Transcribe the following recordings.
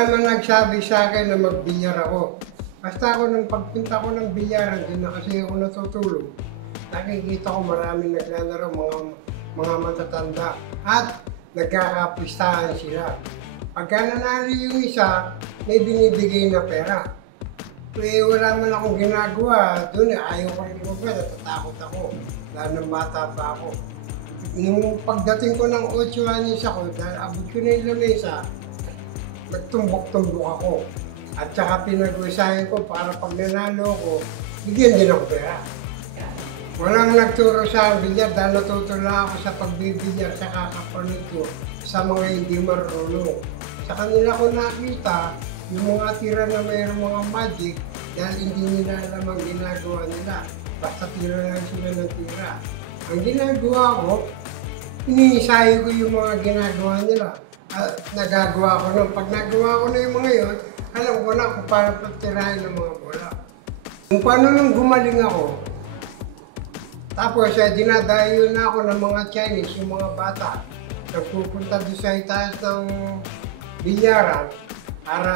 Wala naman nagsabi sa akin na magbilyar ako. Basta ako nung pagpunta ko ng bilyaran, din na kasi ako natutulog. Nakikita ko maraming naglalaro, mga matatanda. At nagkakapistahan sila. Pagka nanalo yung isa, may binibigay na pera. Eh, wala man akong ginagawa. Doon ayaw ko rin magpapala, natatakot ako. Dahil ng bata pa ako. Nung pagdating ko ng 8 anyos ako, dahil abot ko na yung lamesa, nagtumbok-tumbok ako. At saka pinag-usahin ko para pag nanalo ko, bigyan din ako pera. Walang nagturo sa bilyar dahil natutula ako sa pagbibilyar sa kakapanood ko sa mga hindi marunong. Sa kanila ko nakita yung mga tira na mayroong mga magic dahil hindi nila alam ang ginagawa nila. Basta tira lang sila ng tira. Ang ginagawa ko, iniisayo ko yung mga ginagawa nila. Nagagawa ko nun. Pag nagawa ko na yung mga yun, alam ko na kung paano patirahin ng mga bola. Kung paano nung gumaling ako, tapos dinadayo na ako ng mga Chinese, yung mga bata. Nagpupunta doon sa itaas ng bilyaran para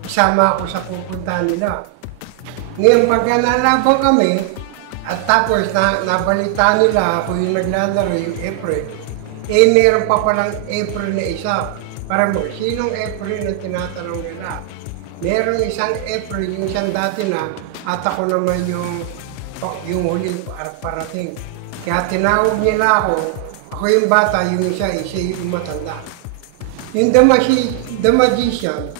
isama ako sa pupuntahan nila. Ngayon pagka nalaban kami, at tapos nabalita nila ako yung naglalaro, yung April, eh meron pa palang April na isa. Para mo, sinong April na tinatanong nila? Meron isang April, yung isang dati na, at ako naman yung huling parating. Kaya tinawag nila ako yung bata, yung isa yung matanda. Yung The Magician,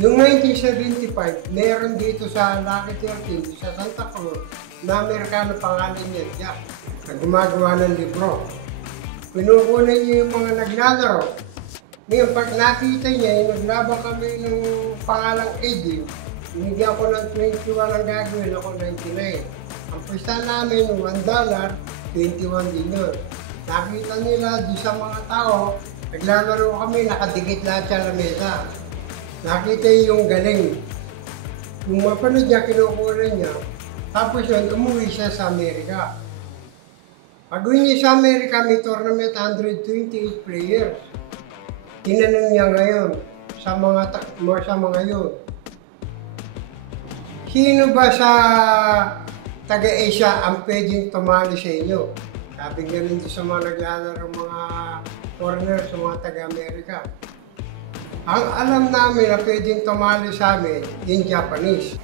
noong 1975, meron dito sa Lucky 13, sa Santa Cruz, na Amerikano pangalan niya, Jack, na gumagawa ng libro. Pinukunan niya yung mga naglalaro. Ngayon, pag nakita niya, yung naglaban kami ng pangalang Eddie, binigyan ko ng 21 ang gagawin, ako 99. Ang pwesta namin, $1, 21 din yun. Nakita nila di sa mga tao, naglalaro kami, nakadikit lahat sa lamesa. Nakita yung galing. Yung mapanood niya, kinukuha niya. Tapos yun, umuwi siya sa Amerika. Pag-uwi niya sa Amerika, may tournament 128 players. Tinanong niya ngayon sa mga yun. Sino ba sa taga-Asia ang pwedeng tumali sa inyo? Sabi ganun sa mga naglalaro mga foreigner, sa mga taga-Amerika. Ang alam namin na pwedeng tumali sa amin, yung Japanese.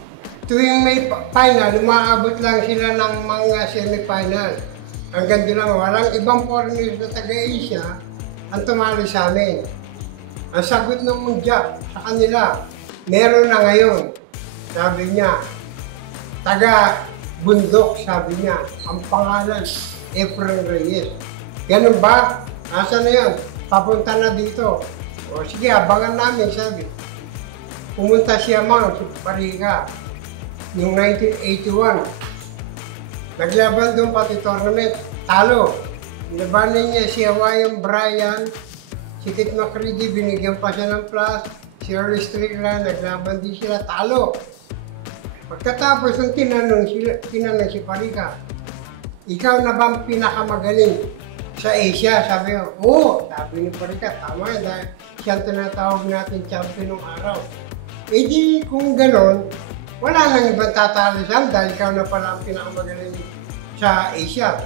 Tuwing may final, umaabot lang sila ng mga semi-final. Hanggang doon lang, walang ibang foreigners na taga-Asia ang tumali sa amin. Ang sagot ng Jack sa kanila, meron na ngayon. Sabi niya, taga-bundok, sabi niya. Ang pangalan, Efren Reyes. Ganun ba? Asa na yun? Papunta na dito. O sige, abangan namin, sabi. Pumunta siya man, si Pariga, noong 1981. Naglaban doon pati tournament, talo. Labanan niya si Hawaiian Brian, si Kit McCready, binigyan pa siya ng plus, si Early Strickland, naglaban din sila, talo. Pagkatapos nung tinanong si Pariga, ikaw na bang pinakamagaling sa Asia? Sabi ko, oo, sabi ni Pariga, tama yan dahil siya tinatawag natin champion ng araw. Eh di kung ganon, wala nang ibang tatalisan dahil ikaw na pala ang pinakamagaling sa Asia.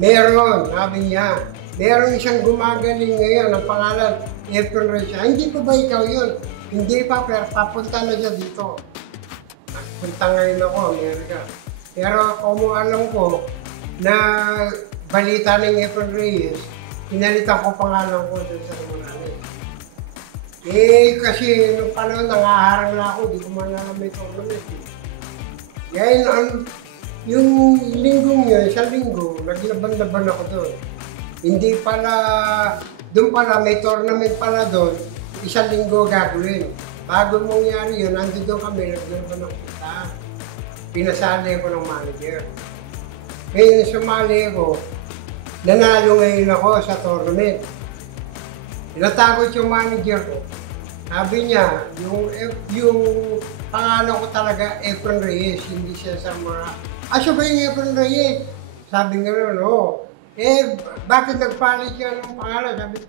Meron, sabi niya, meron isang gumagaling ngayon, ang pangalan, Efren Reyes. Hindi pa ba ikaw yun? Hindi pa, pero papunta na siya dito. Nagpunta ngayon ako, Amerika. Pero kung alam ko na balita ng Efren Reyes, pinalitan ko pangalan ko doon sa naman. Eh, kasi nung panahon, nangaharang na ako, di ko man alam may tournament. Ngayon, yung linggong yun, sa linggo, naglaban-laban ako doon. Hindi pala, doon pala, may tournament pala doon, isang linggo gagawin. Bago mangyari yun, nandun doon kami, naglaban ng kita. Pinasali ko ng manager. Ngayon, sumali ako, nanalo ngayon ako sa tournament. Pinatakot yung manager ko. Sabi niya, yung pangalan ko talaga, Efren Reyes, hindi siya sa mga... siya ba yung Efren Reyes? Sabi nga rin, oo. Eh, bakit nagpalit siya ng pangalan? Sabi,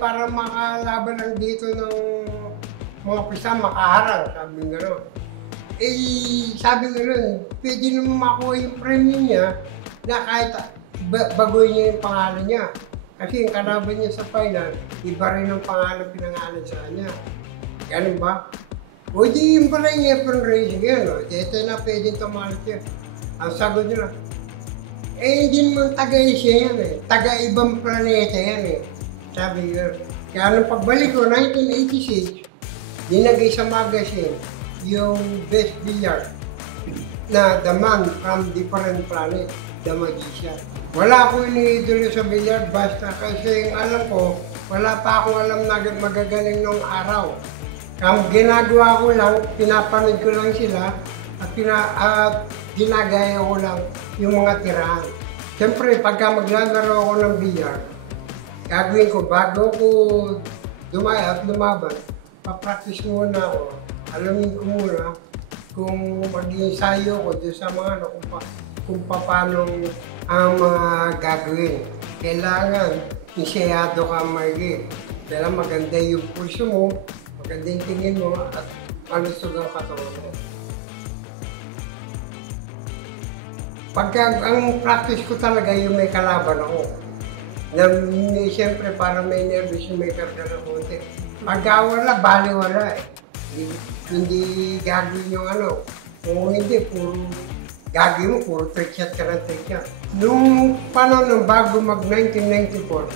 Para makalaban lang dito ng mga pisa, makaharang, sabi nga gano'n. Sabi nga nun, pwede naman makuha yung premium niya na kahit baguhin niya yung pangalan niya. Kasi yung kalaban niya sa final, iba rin ang pangalan pinangalan sa kanya. Ganun ba? O di yung pala yung Efren Reyes yan, no? Ito na pwedeng tumalit yan. Ang sagot nila, hindi naman taga-Asia yan eh. Taga-ibang planeta yan eh. Sabi ko, kaya nung pagbalik ko, 1986, dinagay sa magazine yung best billiard na The Man from Different Planet, The Magician. Wala akong iniidolo sa billiard, basta kasi yung alam ko, wala pa akong alam na magagaling nung araw. Ang ginagawa ko lang, pinapanood ko lang sila at ginagaya ko lang yung mga tirahan. Siyempre, pagka maglalaro ako ng billiard, gagawin ko bago ko dumaya at lumaban, papractice muna ako. Alamin ko muna kung mag-ensayo ko doon sa mga kung paano ang mga gagawin. Kailangan insayado ka margi. Dahil maganda yung pulso mo, maganda yung tingin mo, at malusog ang katawan mo. Pagka ang practice ko talaga yung may kalaban ako. Siyempre para may nervous yung may karga ng konti. Pagka wala, bali wala eh. Hindi gagawin yung ano. Kung hindi, gagawin mo, puro trick shot ka ng trick shot. Nung panahon ng bago mag-1994,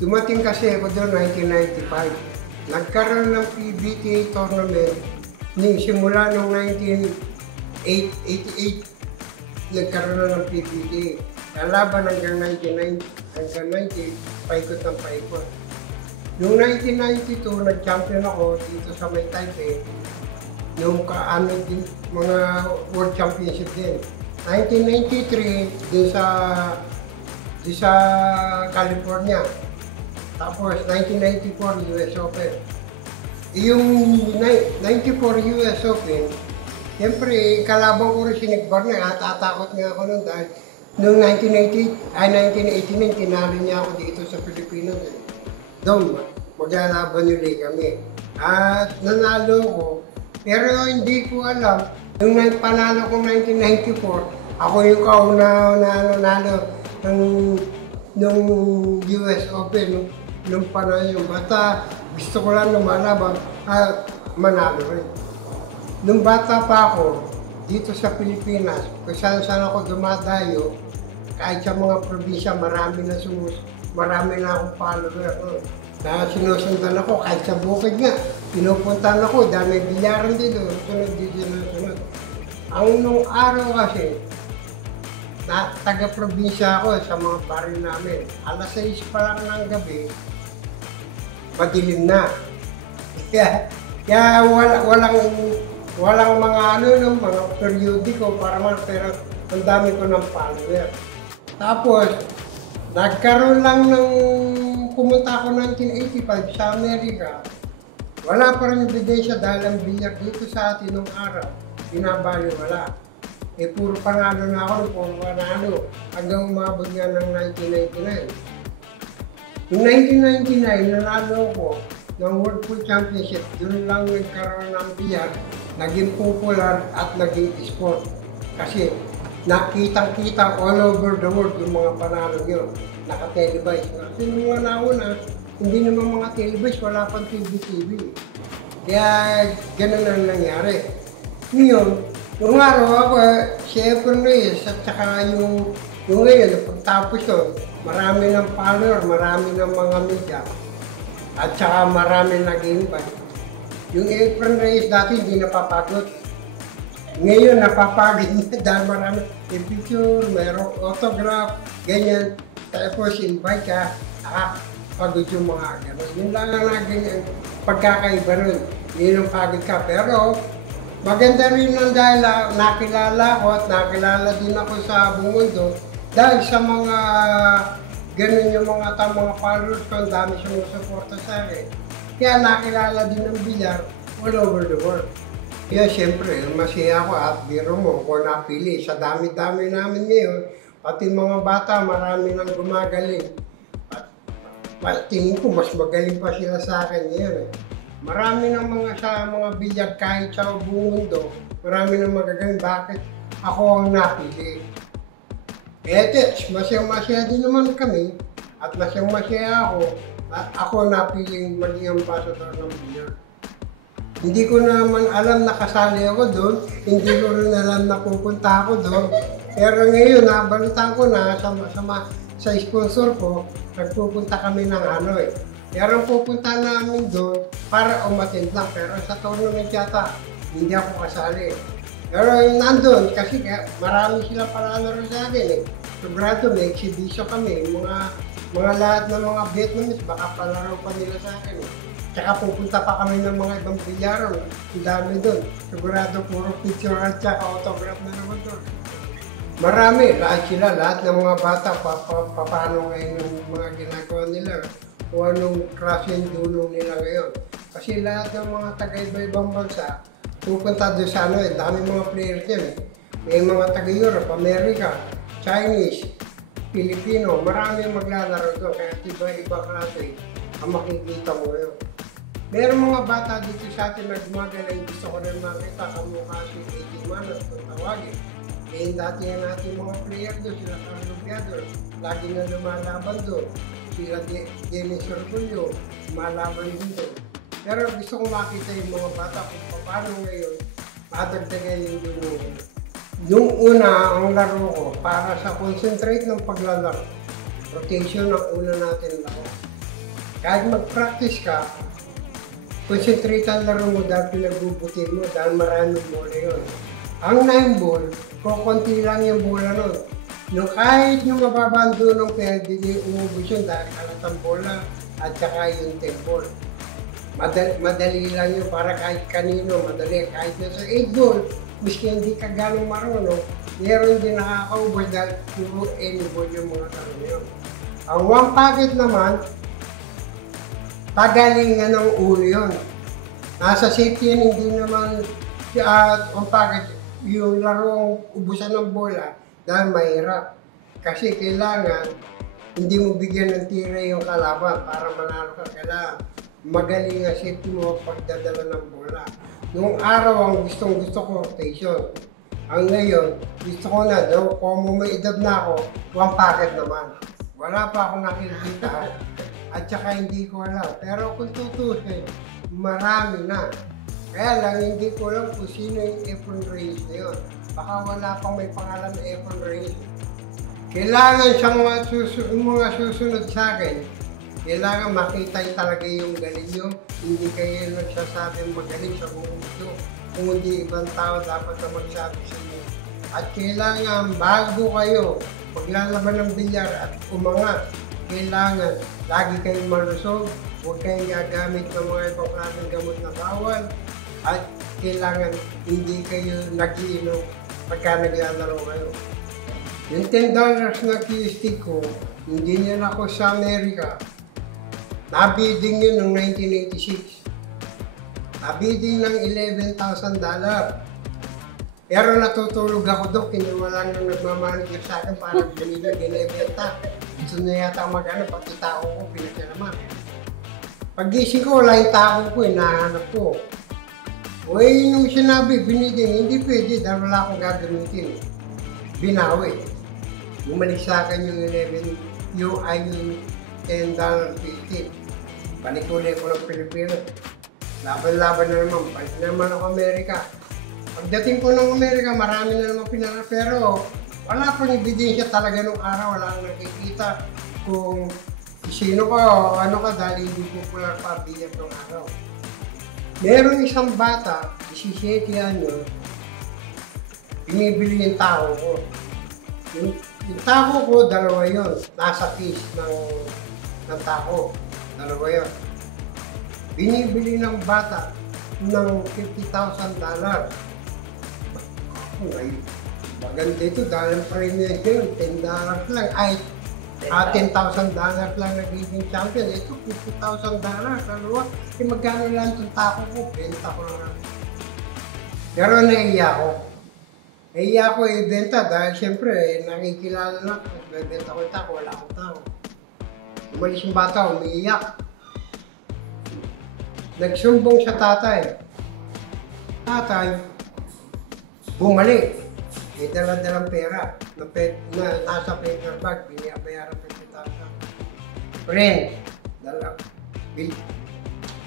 dumating kasi ako doon 1995. Nagkaroon ng PBTA tournament simula noong 1988. Nagkaroon na ng PBTA. Lalaban hanggang 1990, hanggang 90, paikot ng paikot. Noong 1992, nag-champion ako dito sa may Taipei. Noong din, mga World Championship din. 1993, din sa California. Tapos 1994, US Open. Yung 94 US Open, siyempre, kalaban ko rin si Nick Barnett at atakot nga ako nun dahil noong 1989, tinalo niya ako dito sa Pilipinas. Doon, maglalaban ulit kami. At nanalo ko, pero hindi ko alam, nung panalo ko 1994, ako yung kauna nanalo nung US Open, nung panalo yung bata, gusto ko lang lumalaban at manalo rin. Nung bata pa ako, dito sa Pilipinas, kung saan ako dumadayo, kahit sa mga probinsya, marami na akong follower. Na sinusundan ako, kahit sa bukid nga, pinupuntahan ako, dahil may bilyaran dito, sunod. Ang nung araw kasi, taga-probinsya ako sa mga baril namin. Alas 6 pa lang ng gabi, madilim na. Kaya walang mga mga periodiko para pero ang dami ko ng follower. Tapos, nagkaroon lang pumunta ako 1985 sa Amerika. Wala pa rin ebidensya dahil ang bilyar dito sa atin nung araw, binabali wala. Puro panalo na ako, puro panalo, hanggang umabot nga ng 1999. Noong 1999, nanalo ko ng World Pool Championship, doon lang nagkaroon ng bilyar, naging popular at naging sport. Kasi nakitang-kita all over the world yung mga panalo yun, naka-televise. Kasi nung mga nauna, hindi naman mga televise, wala pang TV. Kaya ganun ang nangyari. Ngayon, nung araw ako, si Efren Reyes at saka yung ngayon, pagtapos yun, marami ng follower, marami ng mga media, at saka marami nag-invite. Yung Efren Reyes dati hindi napapagod. Ngayon, napapagod niya dahil marami picture, mayroong autograph, ganyan. Tapos invite ka, nakapagod yung mga gano'n. Yun lang ang ganyan, pagkakaiba nun. Yun ang pagod ka. Pero maganda rin lang dahil nakilala ko at nakilala din ako sa buong mundo dahil sa mga ganun yung mga followers ko, ang dami sumusuporta sa akin. Kaya nakilala din ng bilyar all over the world. Kaya siyempre, masaya ako at biro mo kung napili. Sa dami-dami namin ngayon, pati mga bata, marami nang gumagaling. tingin ko mas magaling pa sila sa akin ngayon eh. Marami ng mga bilyag kahit sa buong mundo, marami ng magagaling. Bakit ako ang napili? Masyang-masya din naman kami at masyang-masya ako at ako napiling maging ambassador ng bilyag. Hindi ko naman alam na kasali ako doon, hindi ko rin alam na pupunta ako doon. Pero ngayon, nabalitaan ko na sa sponsor ko, nagpupunta kami ng Hanoi. Pero pupunta namin doon para umattend lang. Pero sa tournament yata, hindi ako kasali. Pero yung nandun, kasi marami sila palalaro sa akin eh. Sobrado, may exhibition kami. Mga lahat ng mga Vietnamese, baka palaro pa nila sa akin eh. Tsaka pupunta pa kami ng mga ibang bilyaro. Ang dami doon. Sigurado puro picture at tsaka autograph na naman doon. Marami, lahat ng mga bata, paano ngayon yung mga ginagawa nila. Kung anong klase yung dulong nila ngayon. Kasi lahat ng mga taga-iba-ibang bansa, pupunta doon sa dami mga players yan eh. May mga taga-Europe, America, Chinese, Filipino, marami maglalaro doon. Kaya iba-iba klase ang makikita mo ngayon. Meron mga bata dito sa atin na gumagaling, gusto ko rin makita kamukha si AJ Manos kung tawagin. Eh dati yan natin mga player doon, sila Carlo Biador, lagi na lumalaban doon. Sila Dennis Orgullo, lumalaban din doon. Pero gusto kong makita yung mga bata kung paano ngayon madagdagan yung dulong. Yung una, ang laro ko, para sa concentrate ng paglalaro, rotation ang una natin laro. Kahit mag-practice ka, concentrate ang laro mo dahil pinagbubutin mo dahil maraming bola yun. Ang 9 ball, kukunti lang yung bola nun. Kahit yung mababando ng pwede din umubos yun dahil kalatang bola at saka yung 10 ball. Madali lang yun para kahit kanino, madali. Kahit nasa 8 ball, miski hindi ka ganong marunong, meron din nakakaubos dahil puro any ball yung mga tanong yun. Ang 1 packet naman, pagalingan ng ulo yun. Nasa safety yun, hindi naman bakit yung larong ubusan ng bola dahil mahirap. Kasi kailangan hindi mo bigyan ng tira yung kalaban para manalo ka. Kailangan magaling ang safety mo pagdadala ng bola. Noong araw ang gustong-gusto ko rotation. Ang ngayon, gusto ko na daw, kung may edad na ako, 1 packet naman. Wala pa akong nakikita. At saka hindi ko alam. Pero kung tutusin, marami na. Kaya lang hindi ko alam kung sino yung Efron Reyes na yun. Baka wala pang may pangalan na Efron Reyes. Kailangan siyang mga susunod sa akin. Kailangan makita talaga yung galing nyo. Hindi kayo nagsasabing magaling sa buong mundo. Kung hindi ibang tao dapat na magsabi sa inyo. At kailangan bago kayo maglalaban ng bilyar at umangat, kailangan lagi kayong malusog, huwag kayong gagamit ng mga ibang klaseng gamot na bawal, at kailangan hindi kayo nag-iinom pagka naglalaro kayo. Yung $10 na cue stick ko, hindi niyan ako sa Amerika. Nabiding yun noong 1986. Nabiding ng $11,000. Pero natutulog ako doon, kinuha lang yung nagmamanager sa akin para binibenta. Gusto niya yata mag-ano, pati tao ko, pinagkalaman. Pag-gising ko, wala yung tao ko, hinahanap ko. O nung sinabi, binigyan, hindi pwede dahil wala akong gagamitin. Binawi. Bumalik sa akin yung yung $10.50. Balik-ulit ko ng Pilipinas. Laban-laban na naman, balik na naman ako Amerika. Pagdating ko ng Amerika, marami na naman pinara, pero wala pang ebidensya talaga nung araw, wala akong nakikita kung sino ka o ano ka dahil hindi popular pa bilyag nung araw. Meron isang bata, 17 anyo, binibili yung tao ko. Yung tao ko, dalawa yun. Nasa case ng tao. Dalawa yun. Binibili ng bata ng $50,000. Ay, maganda ito dahil premium yun. $10 lang. Ay, $10,000 lang nagiging champion. Ito, $50,000. Dalawa. Eh, magkano lang itong tako ko? Benta ko lang. Pero naiya ko. Naiya ko ibenta dahil siyempre nakikilala na. Bebenta ko yung tako, wala akong tao. Umalis yung bata, umiiyak. Nagsumbong sa tatay. Tatay, bumalik. May dala-dalang pera na nasa paper bag, binabayaran pa si tatay. Friend,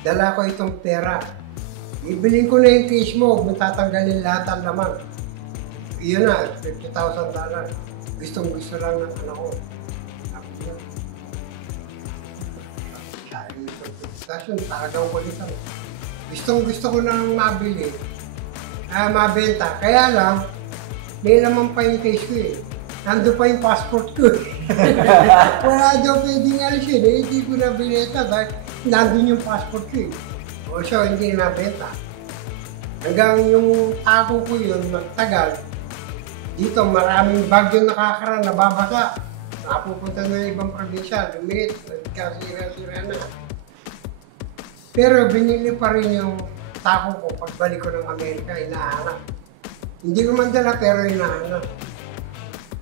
dala ko itong pera. Ibilin ko na yung case mo, huwag mo tatanggalin lahat ang laman. Iyon na, $50,000. Gustong-gusto lang ng anak ko. Sabi niya. Tapos yun, talagang kulitan. Gustong-gusto ko nang mabili. Mabenta. Kaya lang, may laman pa yung case ko eh. Nandun pa yung passport ko eh. Wala daw pwedeng alisin eh. Hindi ko na binenta dahil nandun yung passport ko eh. O so, hindi na nabenta. Hanggang yung ako ko yun, nagtagal. Dito, maraming bagyo nakakaraan, nababasa. Napupunta na ibang probinsya, lumit, nagkasira-sira na. Pero binili pa rin yung tako ko pagbalik ko ng Amerika, inahanap. Hindi ko man dala pero inahanap.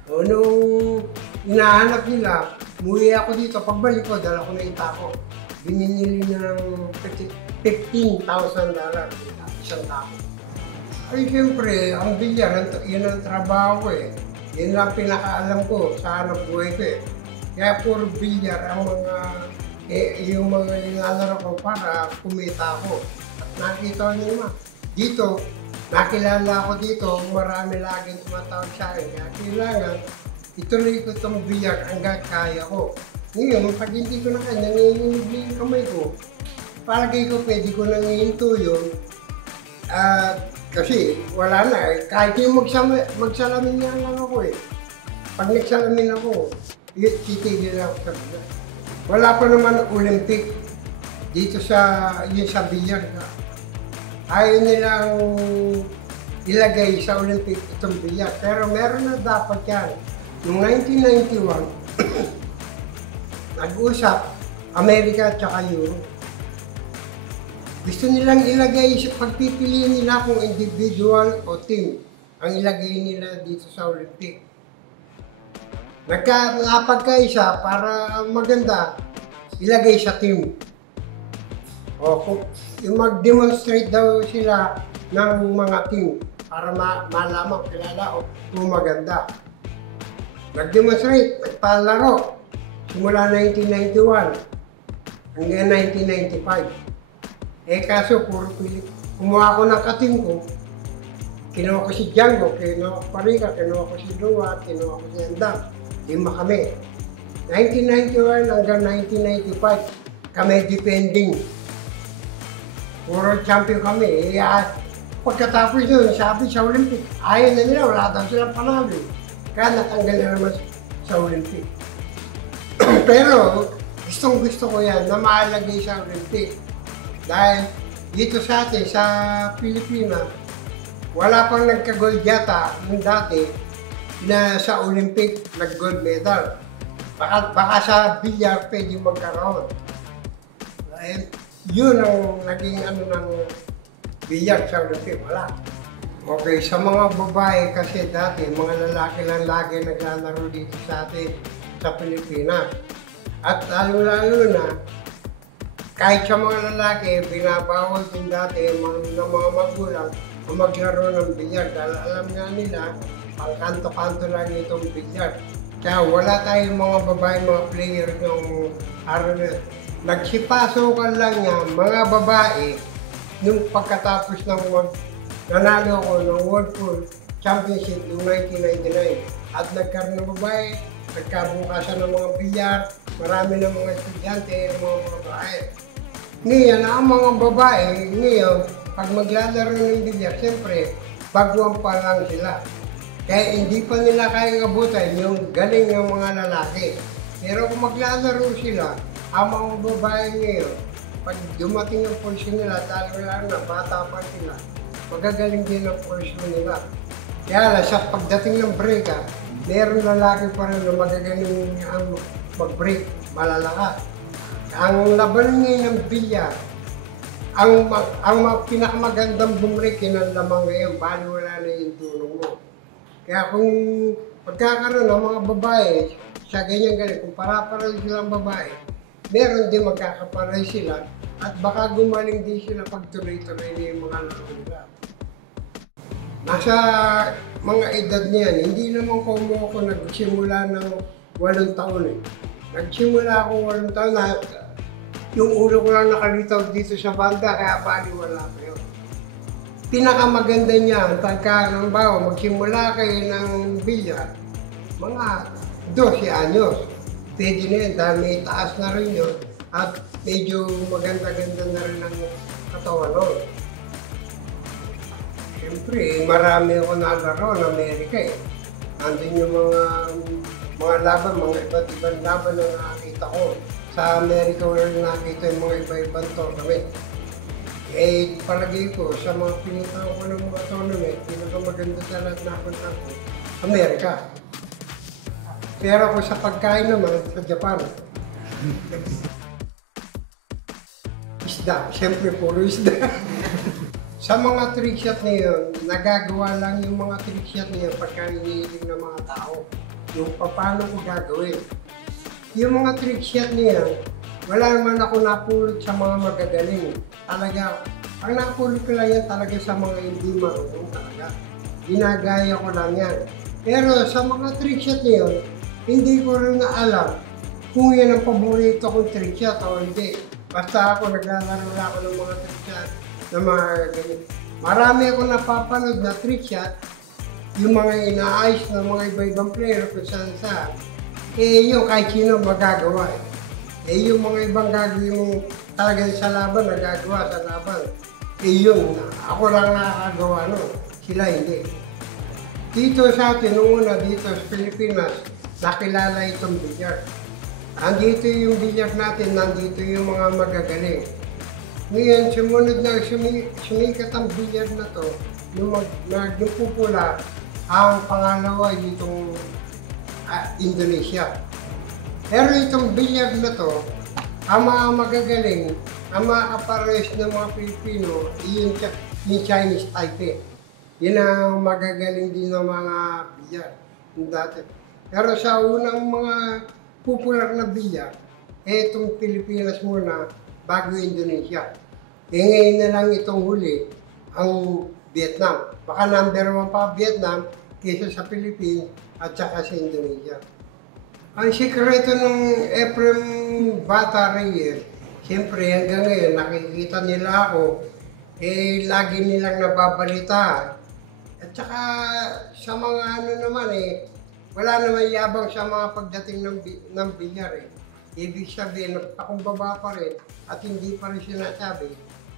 O nung inahanap nila, umuwi ako dito, pagbalik ko, dala ko na yung tako. Binili na ng $15,000, isang tako. Ay siyempre, ang bilyar, yun ang trabaho ko eh. Yun lang pinakaalam ko sa hanap buhay ko eh. Kaya puro bilyar ang mga yung mga nilalaro ko para kumita ako. At nakita niyo naman, dito, nakilala ko dito, marami laging tumatawag sa akin. Kaya kailangan, ituloy ko itong bilyar hanggang kaya ko. Ngayon, pag hindi ko na kaya, nanginginig yung kamay ko, palagay ko pwede ko nangihinto yun. Kasi wala na eh. Kahit yung magsalamin nga lang ako eh. Pag nagsalamin ako, titigil ako sa bilyar. Wala pa naman Olympic dito sa bilyar. Ayaw nilang ilagay sa Olympic itong bilyar. Pero meron na dapat yan. Noong 1991, nag-usap Amerika at saka Europe. Gusto nilang ilagay sa pagpipiliin nila kung individual o team ang ilagay nila dito sa Olympic. Napagkaisa para maganda, ilagay sa team. O kung mag-demonstrate daw sila ng mga team para malaman, kilala o kung maganda. Nag-demonstrate, nagpalaro simula 1991 hanggang 1995. Kaso puro Pilip. Kumuha ko ng kating ko, kinuha ko si Django, kinuha ko Parika, kinuha ko si Luwa, kinuha ko si Andam. 5 kami. 1991 hanggang 1995, kami defending. Puro champion kami. Pagkatapos yun, sabi sa Olympic, ayaw na nila, wala daw silang panalo. Kaya natanggal na naman sa Olympic. Pero gustong-gusto ko yan na maalagay sa Olympic. Dahil dito sa atin, sa Pilipinas, wala pang nagka-gold yata nung dati na sa Olympic nag-gold medal. Baka sa bilyar pwede magkaroon. Dahil yun ang naging ng bilyar sa Olympic. Wala. Okay, sa mga babae kasi dati, mga lalaki lang lagi naglalaro dito sa atin sa Pilipinas. At lalo-lalo na, kahit sa mga lalaki, binabawal din dati ng mga magulang na maglaro ng bilyar. Dahil alam nga nila, pang kanto-kanto lang itong bilyar. Kaya wala tayong mga babae, mga player ng araw na. Nagsipasokan lang niya, mga babae, nung pagkatapos ng nanalo ko ng World Pool Championship noong 1999. At nagkaroon ng babae, nagkabukasan ng mga bilyar, marami ng mga estudyante, ng mga babae. Ngayon, ang mga babae, ngayon, pag maglalaro ng bilyar, siyempre, baguhan pa lang sila. Kaya hindi pa nila kayang abutan yung galing ng mga lalaki. Pero kung maglalaro sila, ang mga babae ngayon, pag dumating ang posisyon nila, dahil na bata pa sila, magagaling din ang posisyon nila. Kaya lang, sa pagdating ng break, meron lalaki pa rin na magagaling ang mag-break, malalakas. Ang laban ngayon ng bilyar, ang pinakamagandang bumrek yun ang lamang ngayon, bali wala na yung tulong mo. Kaya kung pagkakaroon ng mga babae, sa ganyan galing, kung para-para silang babae, meron din magkakaparay sila at baka gumaling din sila pag tuloy-tuloy na yung mga laro nila. Nasa mga edad niyan, hindi naman ko nagsimula ng 8 taon eh. Nagsimula ako 8 taon na yung ulo ko lang nakalitaw dito sa banda, kaya baliwala ko yun. Pinakamaganda niyan, pagka ng bawa, magsimula kayo ng bilyar, mga 12 anyos. Pwede na yun dahil may taas na rin yun at medyo maganda-ganda na rin ang katawan nun. Siyempre, marami ako nalaro ng Amerika eh. Nandun yung mga laban, mga iba't ibang laban na nakakita ko. Sa Amerika wala nakita yung mga iba-ibang tournament. Eh, palagay ko, sa mga pinuntahan ko ng mga tournament, pinakamaganda sa lahat na punta ko, Amerika. Pero ako sa pagkain naman, sa Japan. Isda, siyempre puro isda. Sa mga trick shot na yun, nagagawa lang yung mga trick shot na yun pagka hinihiling ng mga tao. Yung paano ko gagawin. Yung mga trick shot na yan, wala naman ako napulot sa mga magagaling. Talaga, ang napulot ko lang yan talaga sa mga hindi marunong talaga. Ginagaya ko lang yan. Pero sa mga trick shot na yun, hindi ko rin na alam kung yan ang paborito kong trick shot o hindi. Basta ako naglalaro ako ng mga trick shot na mga ganyan. Marami ako napapanood na trick shot, yung mga inaayos ng mga iba-ibang player kung saan saan. Eh yung kahit sino magagawa eh. Eh yung mga ibang gagawin mong talaga sa laban, nagagawa sa laban. Eh yun, ako lang nakakagawa nun. Sila hindi. Dito sa atin, nung una dito sa Pilipinas, nakilala itong bilyar. Andito yung bilyar natin, nandito yung mga magagaling. Ngayon, sumunod na sumikat ang bilyar na to, yung pupula, ang pangalawa itong Indonesia. Pero itong bilyar na to, ang mga magagaling, ang mga kapares ng mga Pilipino, yung Chinese Taipei. Yun ang magagaling din ng mga bilyar dati. Pero sa unang mga popular na bilyar, itong Pilipinas muna bago Indonesia. Eh ngayon na lang itong huli, ang Vietnam. Baka number 1 pa Vietnam kaysa sa Philippines at saka sa Indonesia. Ang sikreto ng Ephraim Bata Reyes, siyempre hanggang ngayon nakikita nila ako, eh lagi nilang nababalita. At saka sa mga ano naman eh, wala naman yabang sa mga pagdating ng bilyar eh. Ibig sabihin, nagpakumbaba pa rin at hindi pa rin sinasabi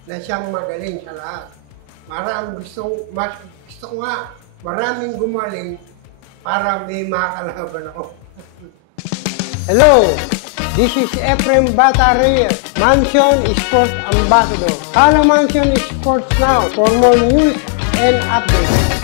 na siyang magaling sa lahat. Gusto ko nga, maraming gumaling para may makakalaban ako. Hello! This is Ephraim Bata Reyes, Mansion Sports Ambassador. Follow Mansion Sports now for more news and updates.